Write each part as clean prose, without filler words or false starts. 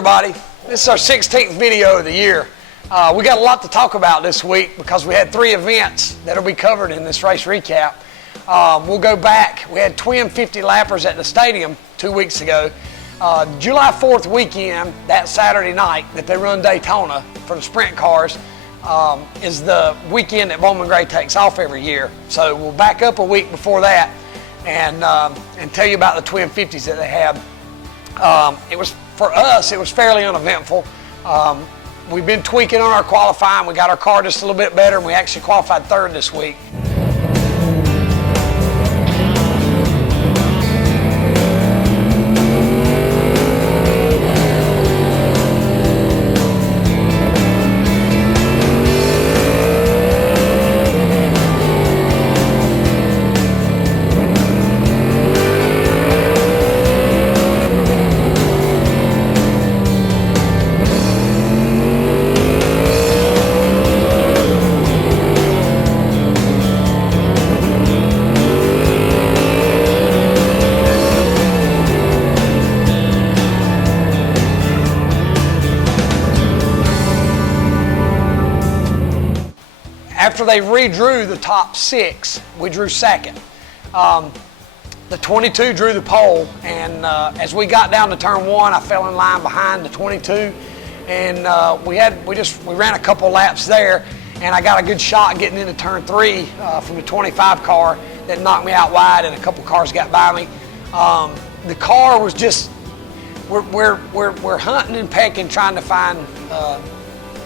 everybody. This is our 16th video of the year. We got a lot to talk about this week because we had 3 events that'll be covered in this race recap. We'll go back. We had twin 50 lappers at the stadium 2 weeks ago. July 4th weekend, that Saturday night that they run Daytona for the sprint cars, is the weekend that Bowman Gray takes off every year. So we'll back up a week before that and tell you about the twin 50s that they have. For us, it was fairly uneventful. We've been tweaking on our qualifying. We got our car just a little bit better, and we actually qualified 3rd this week. After they redrew the top 6, we drew 2nd. The 22 drew the pole, and as we got down to turn 1, I fell in line behind the 22, and we ran a couple laps there, and I got a good shot getting into turn 3 from the 25 car that knocked me out wide, and a couple cars got by me. The car was just we're hunting and pecking, trying to find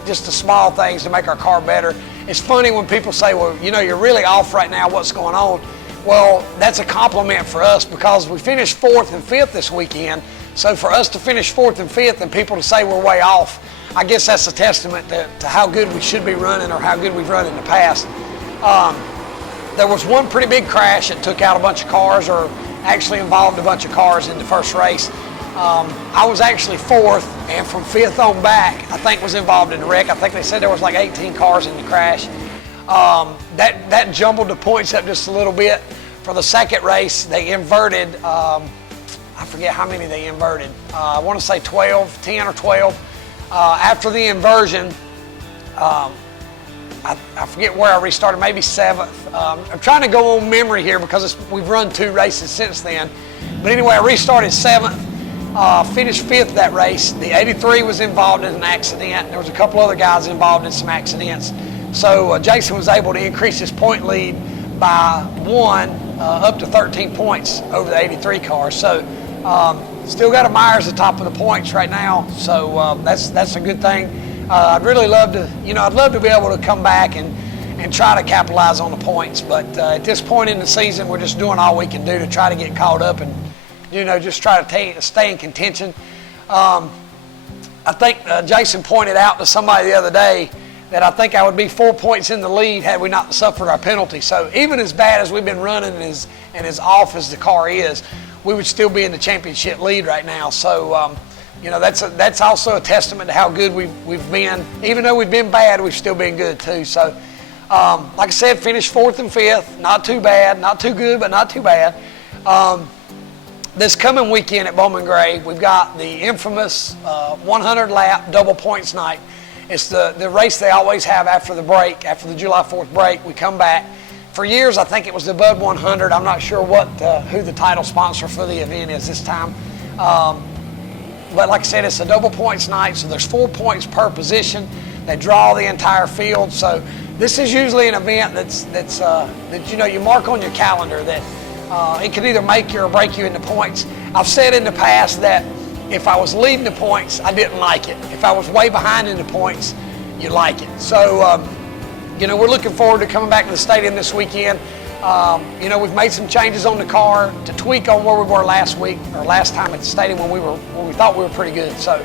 just the small things to make our car better. It's funny when people say, well, you know, you're really off right now, what's going on? Well, that's a compliment for us because we finished 4th and 5th this weekend. So for us to finish 4th and 5th and people to say we're way off, I guess that's a testament to how good we should be running or how good we've run in the past. There was one pretty big crash that took out a bunch of cars, or actually involved a bunch of cars in the first race. I was actually 4th, and from 5th on back, I think was involved in the wreck. I think they said there was like 18 cars in the crash. That jumbled the points up just a little bit. For the second race, they inverted, I forget how many they inverted. I want to say 10 or 12. After the inversion, I forget where I restarted, maybe 7th. I'm trying to go on memory here because we've run 2 races since then. But anyway, I restarted 7th. Finished 5th that race. The 83 was involved in an accident. There was a couple other guys involved in some accidents. So Jason was able to increase his point lead by 1 up to 13 points over the 83 car. So still got a Myers at the top of the points right now. So that's a good thing. I'd really love to, I'd love to be able to come back and try to capitalize on the points. But at this point in the season, we're just doing all we can do to try to get caught up and just try to stay in contention. I think Jason pointed out to somebody the other day that I think I would be 4 points in the lead had we not suffered our penalty. So even as bad as we've been running and as off as the car is, we would still be in the championship lead right now. So that's also a testament to how good we've been. Even though we've been bad, we've still been good too. So like I said, finished 4th and 5th. Not too bad, not too good, but not too bad. This coming weekend at Bowman Gray, we've got the infamous 100-lap double points night. It's the race they always have after the break, after the July 4th break. We come back. For years, I think it was the Bud 100. I'm not sure who the title sponsor for the event is this time. But like I said, it's a double points night, so there's 4 points per position. They draw the entire field. So this is usually an event that you mark on your calendar that it can either make you or break you into points. I've said in the past that if I was leading the points, I didn't like it. If I was way behind in the points, you like it. So, we're looking forward to coming back to the stadium this weekend. We've made some changes on the car to tweak on where we were last time at the stadium when we thought we were pretty good. So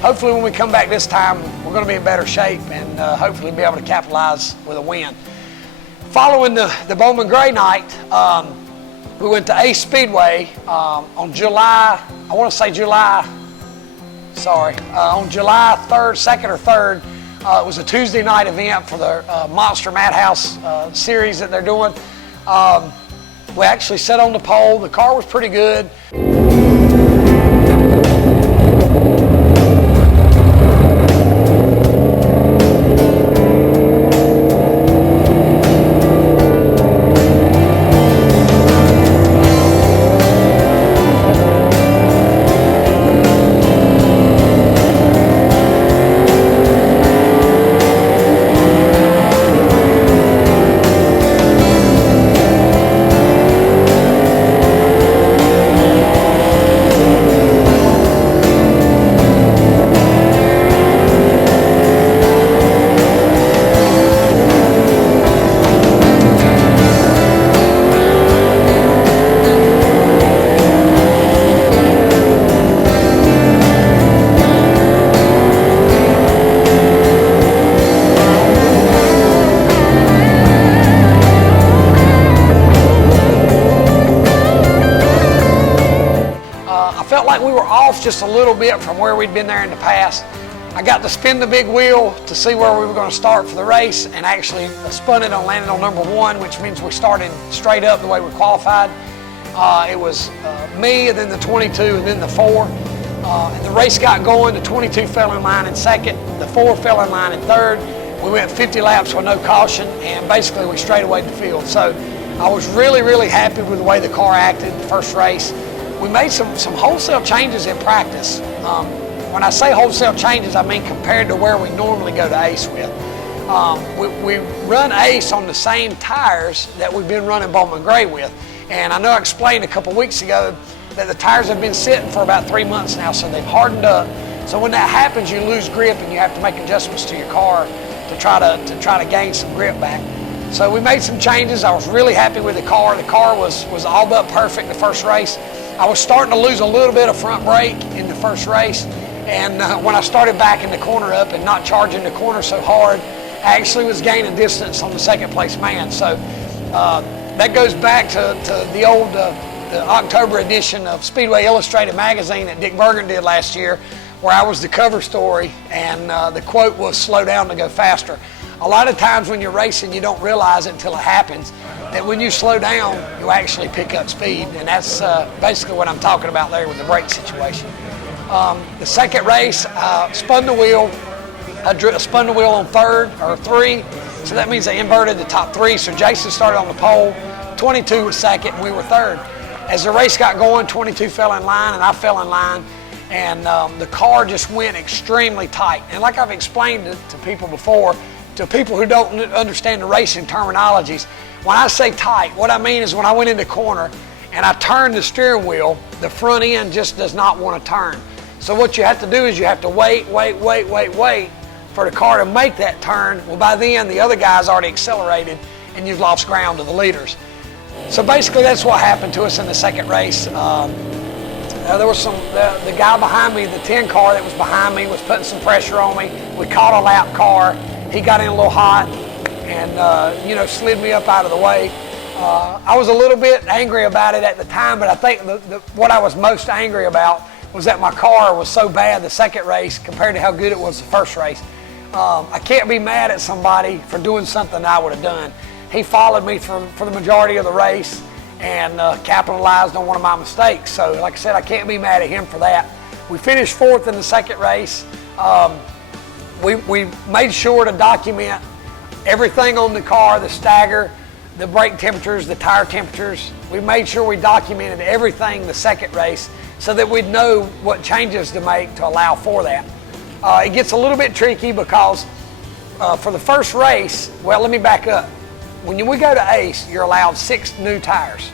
hopefully when we come back this time, we're going to be in better shape and hopefully be able to capitalize with a win. Following the Bowman Gray night, we went to Caraway Speedway on July 3rd, 2nd or 3rd. It was a Tuesday night event for the Monster Madhouse series that they're doing. We actually sat on the pole. The car was pretty good. like we were off just a little bit from where we'd been there in the past. I got to spin the big wheel to see where we were going to start for the race, and actually spun it and landed on number 1, which means we started straight up the way we qualified. It was me, and then the 22, and then the 4. And the race got going. The 22 fell in line in second. The 4 fell in line in third. We went 50 laps with no caution, and basically we straight away the field. So I was really, really happy with the way the car acted the first race. We made some wholesale changes in practice. When I say wholesale changes, I mean compared to where we normally go to Ace with. We run Ace on the same tires that we've been running Bowman Gray with. And I know I explained a couple weeks ago that the tires have been sitting for about 3 months now, so they've hardened up. So when that happens, you lose grip and you have to make adjustments to your car to try to gain some grip back. So we made some changes. I was really happy with the car. The car was all but perfect the first race. I was starting to lose a little bit of front brake in the first race. And when I started backing the corner up and not charging the corner so hard, I actually was gaining distance on the second place man. So that goes back to the old the October edition of Speedway Illustrated magazine that Dick Bergen did last year, where I was the cover story, and the quote was, "Slow down to go faster." A lot of times when you're racing, you don't realize it until it happens, that when you slow down, you actually pick up speed. And that's basically what I'm talking about there with the brake situation. The second race, spun the wheel. I spun the wheel on 3, so that means I inverted the top 3. So Jason started on the pole, 22 was second, and we were third. As the race got going, 22 fell in line, and I fell in line, and the car just went extremely tight. And like I've explained to people before, to people who don't understand the racing terminologies, when I say tight, what I mean is when I went in the corner and I turned the steering wheel, the front end just does not want to turn. So what you have to do is you have to wait for the car to make that turn. Well, by then the other guy's already accelerated and you've lost ground to the leaders. So basically that's what happened to us in the second race. There was the guy behind me, the 10 car that was behind me, was putting some pressure on me. We caught a lap car. He got in a little hot and slid me up out of the way. I was a little bit angry about it at the time, but I think what I was most angry about was that my car was so bad the second race compared to how good it was the first race. I can't be mad at somebody for doing something I would have done. He followed me for the majority of the race and capitalized on one of my mistakes. So like I said, I can't be mad at him for that. We finished 4th in the second race. We made sure to document everything on the car, the stagger, the brake temperatures, the tire temperatures. We made sure we documented everything the second race so that we'd know what changes to make to allow for that. It gets a little bit tricky because for the first race, well, let me back up. When we go to Ace, you're allowed 6 new tires.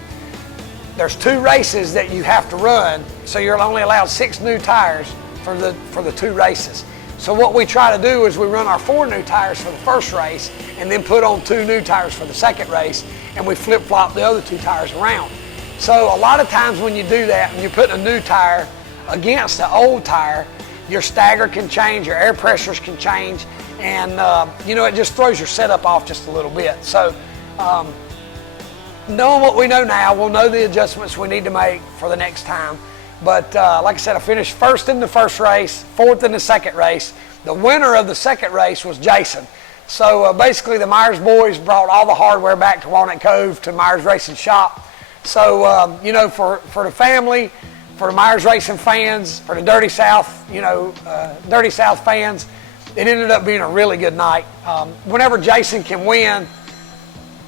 There's 2 races that you have to run, so you're only allowed 6 new tires for the 2 races. So what we try to do is we run our 4 new tires for the first race and then put on 2 new tires for the second race, and we flip-flop the other 2 tires around. So a lot of times when you do that and you're putting a new tire against the old tire, your stagger can change, your air pressures can change, and it just throws your setup off just a little bit. So knowing what we know now, we'll know the adjustments we need to make for the next time. But like I said, I finished 1st in the first race, 4th in the second race. The winner of the second race was Jason. So basically the Myers boys brought all the hardware back to Walnut Cove to Myers Racing Shop. So, for the family, for the Myers Racing fans, for the Dirty South, Dirty South fans, it ended up being a really good night. Whenever Jason can win,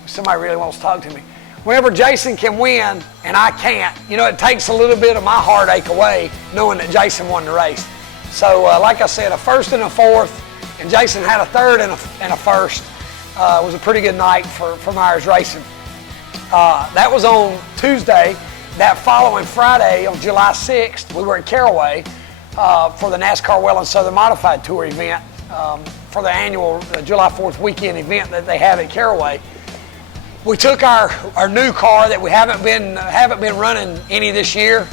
somebody really wants to talk to me. Whenever Jason can win and I can't, it takes a little bit of my heartache away knowing that Jason won the race. So, like I said, a 1st and a 4th, and Jason had a 3rd and a 1st. It was a pretty good night for Myers Racing. That was on Tuesday. That following Friday, on July 6th, we were at Caraway for the NASCAR Well and Southern Modified Tour event for the annual July 4th weekend event that they have at Caraway. We took our new car that we haven't been running any this year.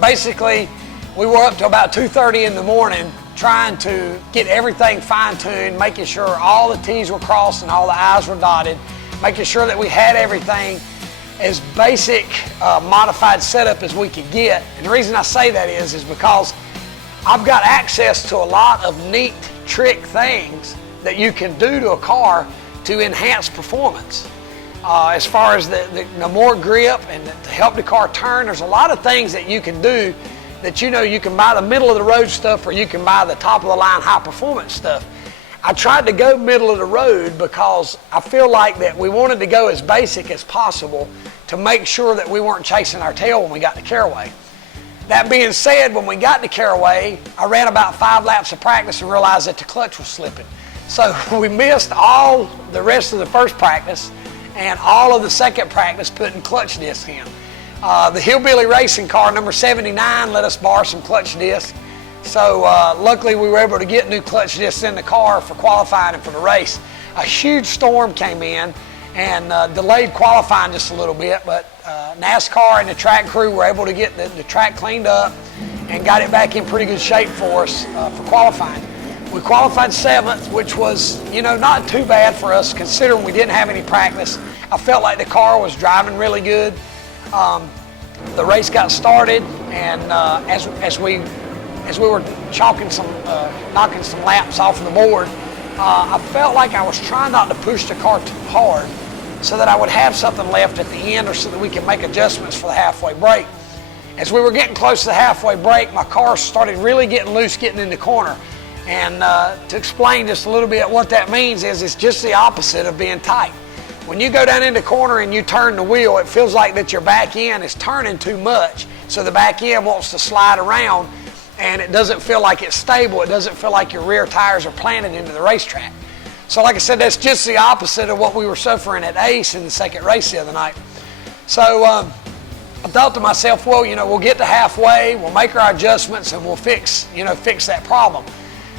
Basically, we were up to about 2:30 in the morning trying to get everything fine-tuned, making sure all the T's were crossed and all the I's were dotted, making sure that we had everything. as basic modified setup as we could get. And the reason I say that is because I've got access to a lot of neat trick things that you can do to a car to enhance performance. As far as the more grip and to help the car turn, there's a lot of things that you can do that you can buy the middle of the road stuff or you can buy the top of the line high performance stuff. I tried to go middle of the road because I feel like that we wanted to go as basic as possible to make sure that we weren't chasing our tail when we got to Caraway. That being said, when we got to Caraway, I ran about 5 laps of practice and realized that the clutch was slipping. So we missed all the rest of the first practice and all of the second practice putting clutch discs in. The Hillbilly Racing car, number 79, let us borrow some clutch discs. So luckily we were able to get new clutch discs in the car for qualifying and for the race. A huge storm came in and delayed qualifying just a little bit, but NASCAR and the track crew were able to get the track cleaned up and got it back in pretty good shape for us for qualifying. We qualified 7th, which was, not too bad for us considering we didn't have any practice. I felt like the car was driving really good. The race got started, and as we were knocking some laps off of the board, I felt like I was trying not to push the car too hard so that I would have something left at the end or so that we could make adjustments for the halfway break. As we were getting close to the halfway break, my car started really getting loose getting in the corner. And to explain just a little bit what that means is it's just the opposite of being tight. When you go down in the corner and you turn the wheel, it feels like that your back end is turning too much. So the back end wants to slide around and it doesn't feel like it's stable. It doesn't feel like your rear tires are planted into the racetrack. So like I said, that's just the opposite of what we were suffering at Ace in the second race the other night. So I thought to myself, well, we'll get to halfway, we'll make our adjustments and we'll fix that problem.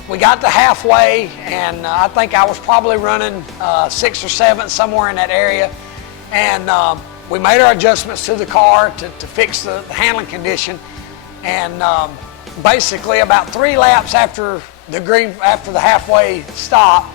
We got to halfway, and I think I was probably running 6th or 7th, somewhere in that area. And we made our adjustments to the car to fix the handling condition. And basically, about 3 laps after the halfway stop,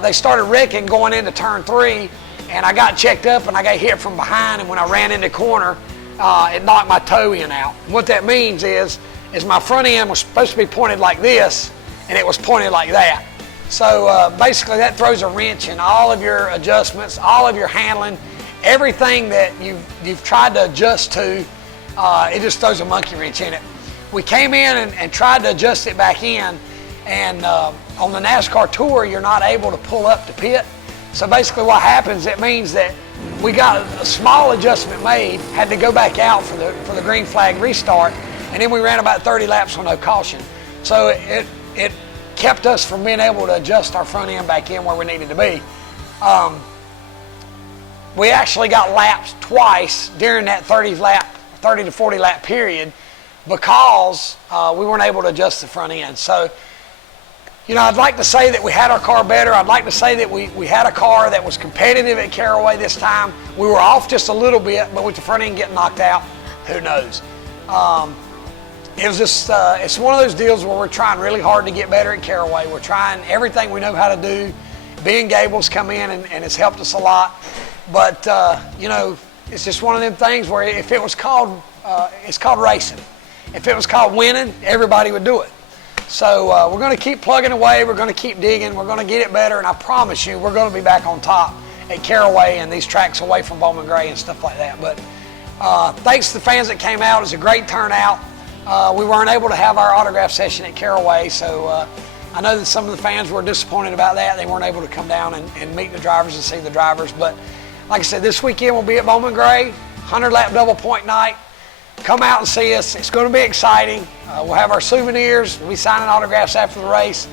they started wrecking going into turn 3, and I got checked up and I got hit from behind. And when I ran in the corner, it knocked my toe end out. And what that means is my front end was supposed to be pointed like this, and it was pointed like that. So basically that throws a wrench in all of your adjustments, all of your handling, everything that you've tried to adjust to, it just throws a monkey wrench in it. We came in and tried to adjust it back in, and on the NASCAR tour you're not able to pull up to pit. So basically what happens, it means that we got a small adjustment made, had to go back out for the green flag restart, and then we ran about 30 laps with no caution. So it kept us from being able to adjust our front end back in where we needed to be. We actually got lapped twice during that 30 to 40 lap period because we weren't able to adjust the front end. So, I'd like to say that we had our car better. I'd like to say that we had a car that was competitive at Caraway this time. We were off just a little bit, but with the front end getting knocked out, who knows? It was just, it's one of those deals where we're trying really hard to get better at Caraway. We're trying everything we know how to do. Ben Gable's come in and it's helped us a lot. But, it's just one of them things where if it was called, it's called racing. If it was called winning, everybody would do it. So we're going to keep plugging away. We're going to keep digging. We're going to get it better. And I promise you, we're going to be back on top at Caraway and these tracks away from Bowman Gray and stuff like that. But thanks to the fans that came out. It was a great turnout. We weren't able to have our autograph session at Caraway, so I know that some of the fans were disappointed about that. They weren't able to come down and meet the drivers and see the drivers. But like I said, this weekend we'll be at Bowman Gray, 100-lap double point night. Come out and see us. It's going to be exciting. We'll have our souvenirs. We'll be signing autographs after the race.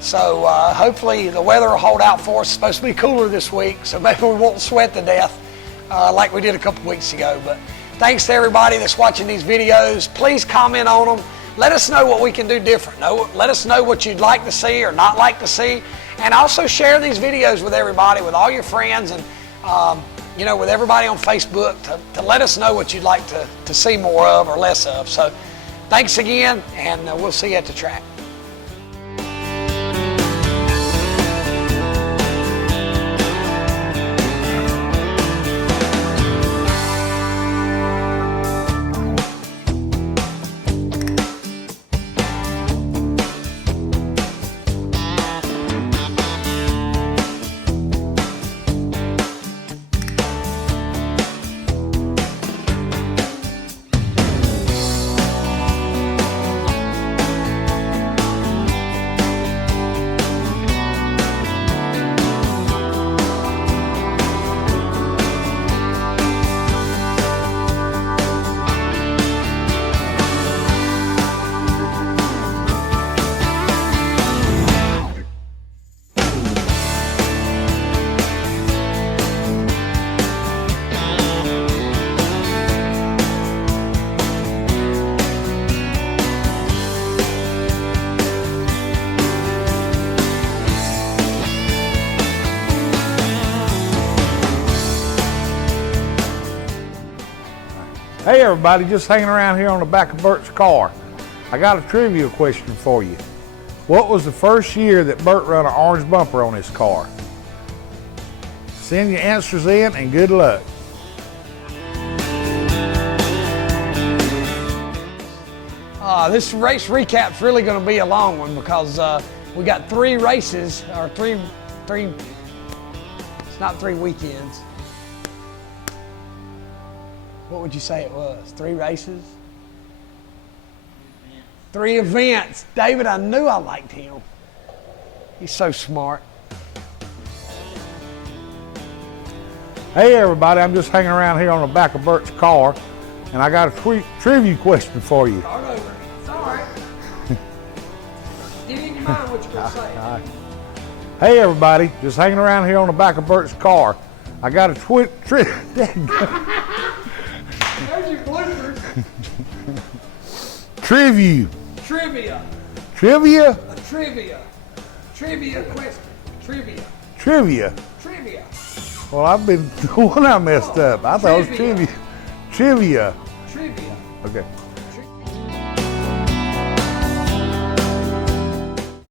So hopefully the weather will hold out for us. It's supposed to be cooler this week, so maybe we won't sweat to death like we did a couple weeks ago. But thanks to everybody that's watching these videos. Please comment on them. Let us know what we can do different. Let us know what you'd like to see or not like to see. And also share these videos with everybody, with all your friends, and with everybody on Facebook to let us know what you'd like to see more of or less of. So thanks again, and we'll see you at the track. Hey everybody, just hanging around here on the back of Burt's car. I got a trivia question for you. What was the first year that Burt run an orange bumper on his car? Send your answers in and good luck. This race recap's really going to be a long one because we got 3 races, or three, it's not 3 weekends. What would you say it was? 3 races? 3 events. David, I knew I liked him. He's so smart. Hey everybody, I'm just hanging around here on the back of Burt's car, and I got a trivia question for you. Start over. It's all right. Get in your mind what you're going to say. All right. Hey everybody, just hanging around here on the back of Burt's car. I got a There's your bloopers. Trivia. Trivia. Trivia? A trivia. Trivia question. Trivia. Trivia. Trivia. Well, I've been the one I messed up. I thought it was trivia. Trivia. Trivia. Okay.